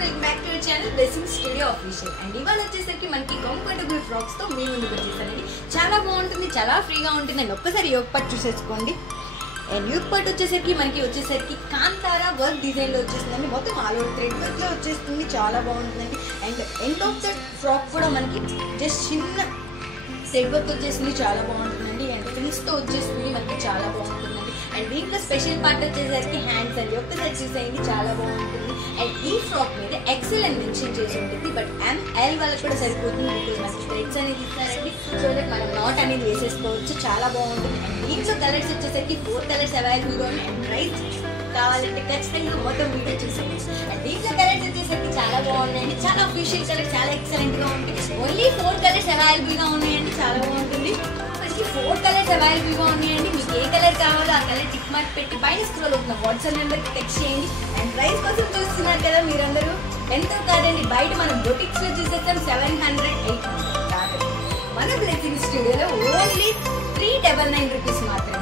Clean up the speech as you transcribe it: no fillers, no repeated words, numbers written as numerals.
Welcome back to our channel blessing studio official. And ఇవాళ వచ్చేసరికి మనకి కంఫర్టబుల్ ఫ్రాక్స్ తో మీ ముందుకు వచ్చేసానండి. చాలా బాగుంటుంది, చాలా ఫ్రీగా ఉంటుంది. అండ్ ఒక్కసారి యోగ్ పట్ చూసేసుకోండి. అండ్ యోగ్ పట్ వచ్చేసరికి కాంతారా వర్క్ డిజైన్ లో వచ్చేస్తుందండి. మొత్తం ఆల్ ఓవర్ థ్రెడ్ వర్క్ లో వచ్చేస్తుంది. చాలా బాగుంటుందండి. And end of the frock కూడా మనకి జస్ట్ చిన్న థ్రెడ్ వర్క్ వచ్చేసింది. చాలా బాగుంటుందండి. అండ్ ఫ్రిల్స్ తో వచ్చేస్తుంది. మనకి చాలా బాగుంటుందండి. అండ్ దీంట్లో స్పెషల్ పార్ట్ వచ్చేసరికి హ్యాండ్స్ అండి. ఒక్కసారి చూసేయండి, చాలా బాగుంటుంది. అండ్ ఈ ఫ్రాక్ మీద ఎక్సెల్ అని మెన్షన్ చేసి ఉంటుంది. బట్ ఎంఎల్ వాళ్ళకి కూడా సరిపోతుంది. బికాజ్ మనకి థ్రెడ్స్ అనేది ఇస్తారండి. సో దట్ మనం నాట్ అనేది వేసేసుకోవచ్చు. చాలా బాగుంటుంది. అండ్ దీంట్లో కలర్స్ వచ్చేసరికి 4 కలర్స్ అవైలబుల్గా ఉన్నాయి. అండ్ ప్రైస్ కావాలంటే ఖచ్చితంగా మొత్తం వీడియో చూసేయండి. అండ్ దీంట్లో కలర్స్ వచ్చేసరికి చాలా బాగున్నాయండి. చాలా అఫీషియల్ కలర్, చాలా ఎక్సలెంట్గా ఉంటాయి. ఓన్లీ 4 కలర్స్ అవైలబుల్గా ఉన్నాయండి. చాలా బాగుంటుంది. 4 కలర్స్ అవైలబుల్గా ఉన్నాయండి. మీకు ఏ కలర్ కావాలో ఆ కలర్ టిక్ మార్క్ పెట్టి పైన స్క్రోల్ అవుతున్న వాట్సాప్ నెంబర్కి టెక్స్ట్ చేయండి. అండ్ ప్రైస్ కోసం చూస్తున్నారు కదా మీరందరూ. ఎంతో కాదండి, బయట మనం బొటిక్స్లో చూసేస్తాం 700, 800 కాదు. మన బ్లెస్సింగ్ స్టూడియోలో ఓన్లీ 399 రూపీస్ మాత్రమే.